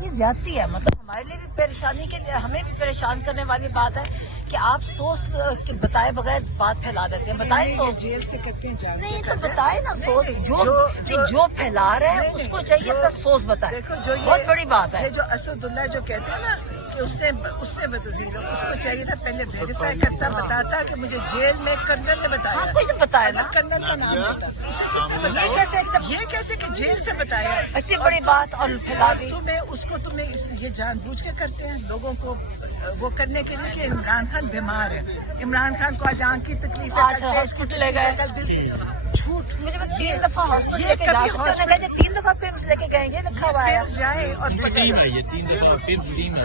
یہ زیادتی ہے، مطلب ہمارے لیے بھی پریشانی کے لیے، ہمیں بھی پریشان کرنے والی بات ہے کہ آپ سوچ بتائے بغیر بات پھیلا دیتے ہیں. بتائیں سوچ جیل سے کرتے ہیں نہیں تو بتائے نا سوچ جو پھیلا رہے ہیں اس کو چاہیے اپنا سوچ بتائے. بہت بڑی بات ہے. یہ جو اسد اللہ جو کہتے ہیں نا کہ اس سے اس کو چاہیے تھا پہلے ویریفائی کرتا، بتاتا کہ مجھے جیل میں کرنل نے بتایا. ہم کو بتایا نا کرنل کا نام ہوتا اسے کس نے بتایا؟ یہ کیسے کہ جیل سے بتایا؟ اتنی بڑی بات اور پھیلا دی. تمہیں یہ جان بوجھ کے کرتے ہیں لوگوں کو وہ کرنے کے لیے کہ عمران خان بیمار ہے. عمران خان کو آج آنکھ کی تکلیف ہے، آج ہاسپٹل لے گئے. جھوٹ. مجھے 3 دفعہ ہاسپٹل لے کے جا سکتے ہیں، 3 دفعہ پھر لے کے گئے، یہ لکھا ہوا ہے. جائیں اور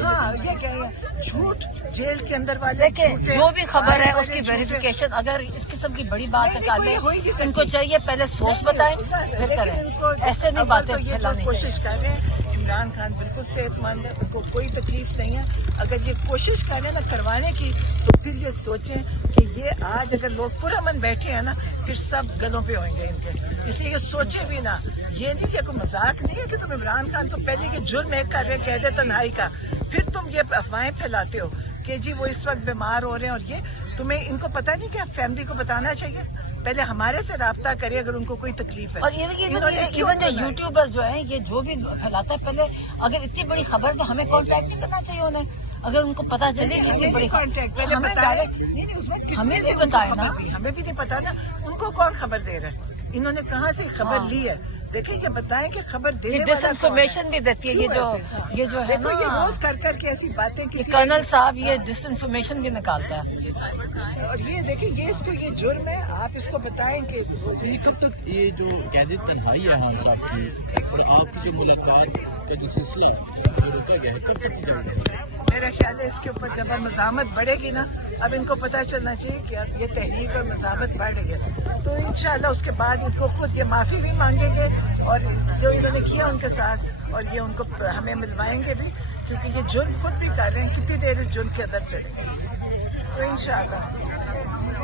ہاں یہ کیا ہے جھوٹ. جیل کے اندر والے جو بھی خبر ہے اس کی ویریفیکیشن اگر اس قسم کی بڑی بات نکالے ان کو چاہیے پہلے سوچ بتائیں پھر کریں. ایسے نہیں باتیں پھیلانی. کوشش کر رہے ہیں. عمران خان بالکل صحت مند ہے، ان کو کوئی تکلیف نہیں ہے. اگر یہ کوشش کریں نا کروانے کی تو پھر یہ سوچیں کہ یہ آج اگر لوگ پرامن بیٹھے ہیں نا پھر سب گلوں پہ ہوئیں گے ان کے. اس لیے یہ سوچیں بھی نا. یہ نہیں کہ کوئی مذاق نہیں ہے کہ تم عمران خان کو پہلے کہ جرم ایک کر رہے کہہ دے تنہائی کا، پھر تم یہ افواہیں پھیلاتے ہو کہ جی وہ اس وقت بیمار ہو رہے ہیں. اور یہ تمہیں ان کو پتہ نہیں کہ فیملی کو بتانا چاہیے پہلے ہمارے سے رابطہ کرے اگر ان کو کوئی تکلیف ہے. اور ایون جو یوٹیوبرز جو ہیں یہ جو بھی پھیلاتا ہے پہلے اگر اتنی بڑی خبر تو ہمیں کانٹیکٹ نہیں کرنا چاہیے انہیں. اگر ان کو پتا چلے گی اتنی بڑی کانٹیکٹ پہلے بتائے نہیں اس وقت ہمیں بھی بتایا نا. ہمیں بھی نہیں پتا نا ان کو کون خبر دے رہا ہے، انہوں نے کہاں سے خبر لی ہے. دیکھیں یہ بتائیں کہ خبر دینے والا ڈس انفارمیشن بھی دیتی ہے. یہ جو ہے نا یہ روز کر کے ایسی باتیں کرنل صاحب یہ ڈس انفارمیشن بھی نکالتا ہے. اور یہ دیکھیں یہ جرم ہے. آپ اس کو بتائیں کہ کب تک یہ جو قید تنہائی ہے خان صاحب کی اور آپ کی جو ملاقات کا جو سلسلہ جو رکا گیا ہے کب تک؟ میرا خیال ہے اس کے اوپر جب مزاحمت بڑھے گی نا اب ان کو پتہ چلنا چاہیے کہ اب یہ تحریک اور مزاحمت بڑھ رہی ہے تو انشاءاللہ اس کے بعد ان کو خود یہ معافی بھی مانگیں گے اور جو انہوں نے کیا ان کے ساتھ اور یہ ان کو ہمیں ملوائیں گے بھی کیونکہ یہ جرم خود بھی کر رہے ہیں. کتنی دیر اس جرم کے اندر چلے گی تو انشاءاللہ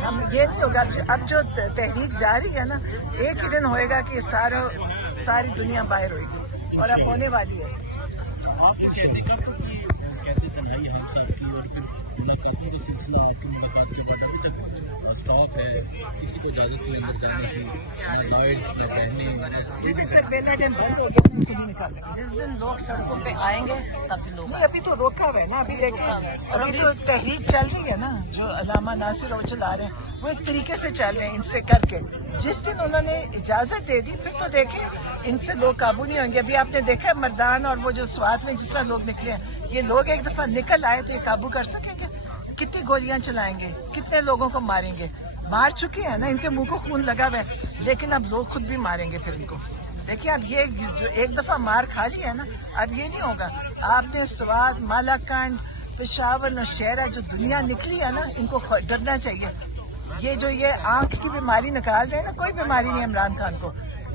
ہم یہ نہیں ہوگا. اب جو تحریک جاری ہے نا ایک ہی دن ہوئے گا کہ ساری دنیا باہر ہوئے گی اور اب ہونے والی ہے. آپ کی کہتے تنہائی ہم صاحب کی اور پھر ملاقاتوں کا سلسلہ آپ کی ملاقات کے بعد ابھی تک اسٹاف ہے کسی کو اجازت نہیں اندر جانے کی نہ لائٹ نہ پہننے جس دن پہلا ٹائم بند ہو گیا جس دن لوگ سڑکوں پہ آئیں گے تب لوگ ابھی تو روکا ہوا ہے نا. ابھی دیکھیں ابھی تو تحریک چل رہی ہے نا جو علامہ ناصر وہ چلا رہے ہیں وہ ایک طریقے سے چل رہے ہیں ان سے کر کے. جس دن انہوں نے اجازت دے دی پھر تو دیکھیں ان سے لوگ قابو نہیں ہوں گے. ابھی آپ نے دیکھا مردان اور وہ جو سوات میں جس طرح لوگ نکلے ہیں یہ لوگ ایک دفعہ نکل آئے تو یہ قابو کر سکیں گے؟ کتنی گولیاں چلائیں گے کتنے لوگوں کو ماریں گے. مار چکے ہیں نا ان کے منہ کو خون لگا ہوا ہے لیکن اب لوگ خود بھی ماریں گے پھر ان کو. دیکھیں اب یہ جو ایک دفعہ مار کھا لی ہے نا اب یہ نہیں ہوگا. آپ نے سوات مالاکنڈ پشاور نوشہرہ جو دنیا نکلی ہے نا ان کو ڈرنا چاہیے. یہ آنکھ کی بیماری نکال رہے ہیں نا کوئی بیماری نہیں عمران خان کو.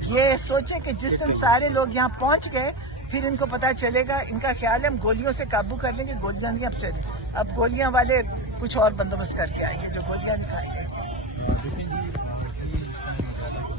یہ سوچیں کہ جس دن سارے لوگ یہاں پہنچ گئے پھر ان کو پتا چلے گا. ان کا خیال ہے ہم گولیوں سے قابو کر لیں گے. گولیاں نہیں اب چلے اب گولیاں والے کچھ اور بندوبست کر کے آئیں گے جو گولیاں نہیں کھائیں گے.